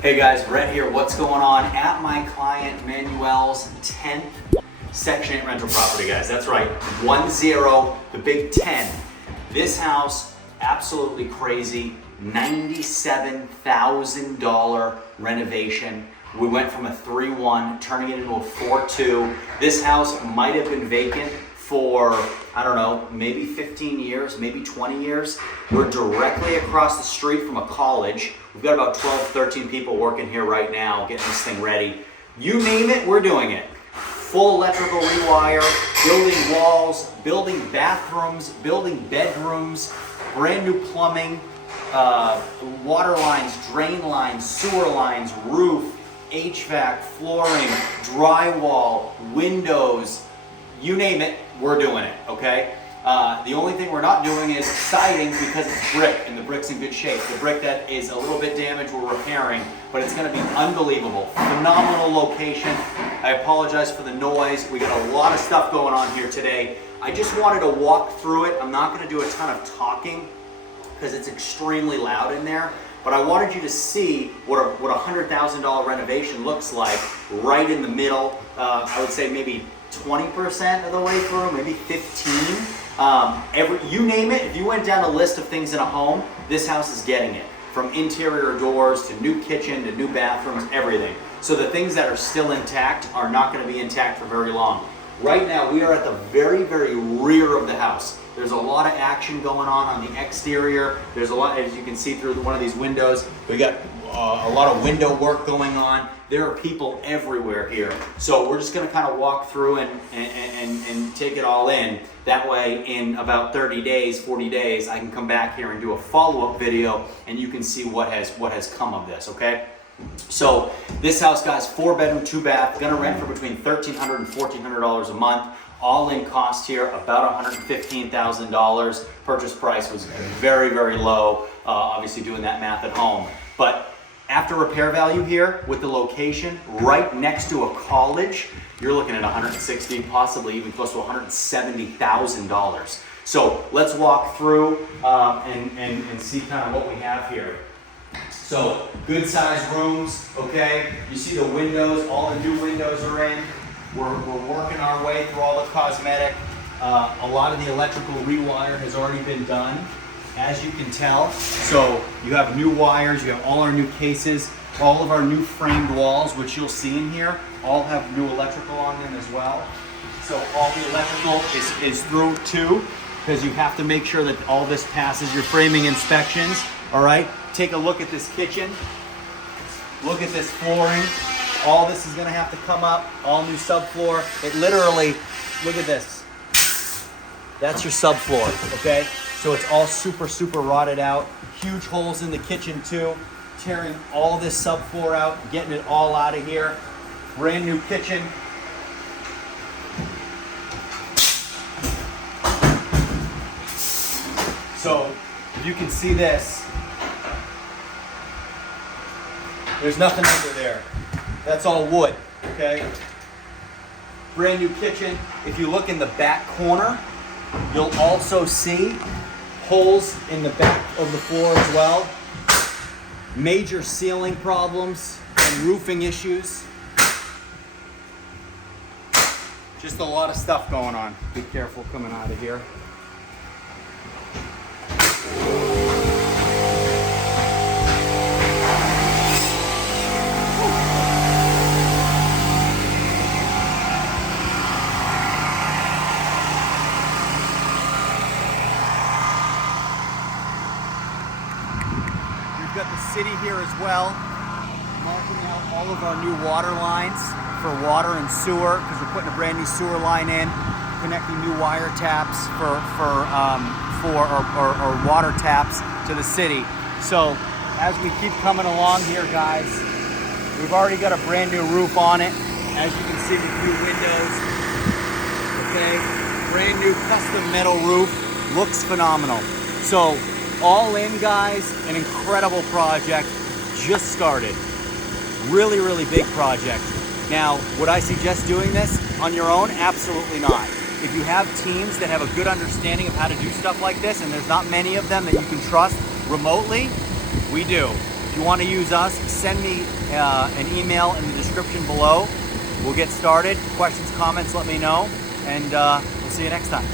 Hey guys, Rhett here. What's going on at my client Manuel's 10th Section 8 rental property, guys? That's right, 1-0, the big 10. This house, absolutely crazy, $97,000 renovation. We went from a 3-1, turning it into a 4-2. This house might have been vacant for, I don't know, maybe 15 years, maybe 20 years. We're directly across the street from a college. We've got about 12, 13 people working here right now, getting this thing ready. You name it, we're doing it. Full electrical rewire, building walls, building bathrooms, building bedrooms, brand new plumbing, water lines, drain lines, sewer lines, roof, HVAC, flooring, drywall, windows, you name it, we're doing it, okay? The only thing we're not doing is siding because it's brick and the brick's in good shape. The brick that is a little bit damaged, we're repairing, but it's gonna be unbelievable. Phenomenal location. I apologize for the noise. We got a lot of stuff going on here today. I just wanted to walk through it. I'm not gonna do a ton of talking because it's extremely loud in there, but I wanted you to see what a $100,000 renovation looks like right in the middle. I would say maybe 20% of the way through, maybe 15. You name it, if you went down a list of things in a home, this house is getting it. From interior doors to new kitchen to new bathrooms, everything. So the things that are still intact are not going to be intact for very long. Right now, we are at the very, very rear of the house. There's a lot of action going on the exterior. There's a lot, as you can see through one of these windows, we got a lot of window work going on. There are people everywhere here. So we're just gonna kind of walk through and take it all in. That way, in about 30 days, 40 days, I can come back here and do a follow-up video and you can see what has come of this, okay? So this house, guys, 4-bedroom, 2-bath, gonna rent for between $1,300 and $1,400 a month. All-in cost here, about $115,000. Purchase price was very, very low. Obviously doing that math at home. But after repair value here, with the location right next to a college, you're looking at $160,000, possibly even close to $170,000. So let's walk through and see kind of what we have here. So good sized rooms, okay? You see the windows, all the new windows are in. We're working our way through all the cosmetic. A lot of the electrical rewire has already been done, as you can tell. So you have new wires, you have all our new cases, all of our new framed walls, which you'll see in here, all have new electrical on them as well. So all the electrical is through too, because you have to make sure that all this passes your framing inspections, all right? Take a look at this kitchen. Look at this flooring. All this is gonna have to come up, all new subfloor. It literally, look at this. That's your subfloor, okay? So it's all super, super rotted out. Huge holes in the kitchen too. Tearing all this subfloor out, getting it all out of here. Brand new kitchen. So you can see this. There's nothing under there. That's all wood, okay? Brand new kitchen. If you look in the back corner, you'll also see holes in the back of the floor as well. Major ceiling problems and roofing issues. Just a lot of stuff going on. Be careful coming out of here. We've got the city here as well, marking out all of our new water lines for water and sewer, because we're putting a brand new sewer line in, connecting new wire taps for water taps to the city. So as we keep coming along here, guys, we've already got a brand new roof on it, as you can see with new windows. Okay, brand new custom metal roof, looks phenomenal. So all in, guys, an incredible project, just started. Really, really big project. Now, would I suggest doing this on your own? Absolutely not. If you have teams that have a good understanding of how to do stuff like this, and there's not many of them that you can trust remotely, we do. If you want to use us, send me an email in the description below. We'll get started. Questions, comments, let me know, and we'll see you next time.